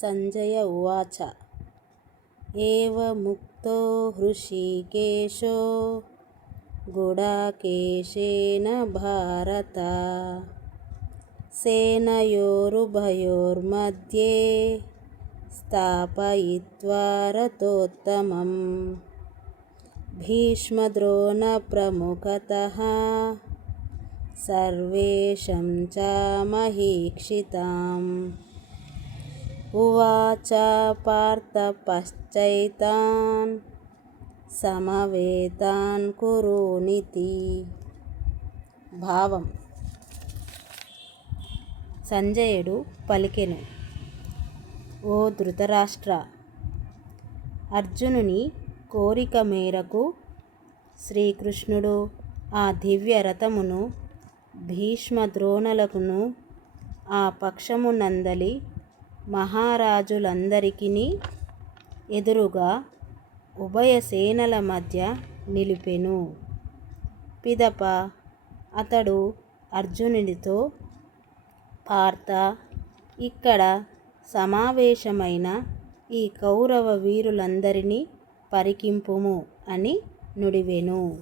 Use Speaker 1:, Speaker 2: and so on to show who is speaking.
Speaker 1: सञ्जय उवाच एवमुक्तो हृषिकेशो गुडाकेशेन भारत सेनयोरुभयोर्मध्ये स्थापयित्वा रथोत्तमम् भीष्मद्रोणप्रमुखतः सर्वेषं च महीक्षिताम् ఉవాచ పార్థ పశ్చైతాన్ సమవేతాన్ కురునితి భావం. సంజయుడు పలికెను. ఓ ధృతరాష్ట్ర! అర్జునుని కోరిక మేరకు శ్రీకృష్ణుడు ఆ దివ్య రథమును భీష్మ ద్రోణులకును ఆ పక్షమునందలి మహారాజులందరికిని ఎదురుగా ఉభయ సేనల మధ్య నిలిపెను. పిదప అతడు అర్జునునితో పార్థ ఇక్కడ సమావేశమైన ఈ కౌరవ వీరులందరినీ పరికింపుము అని నుడివెను.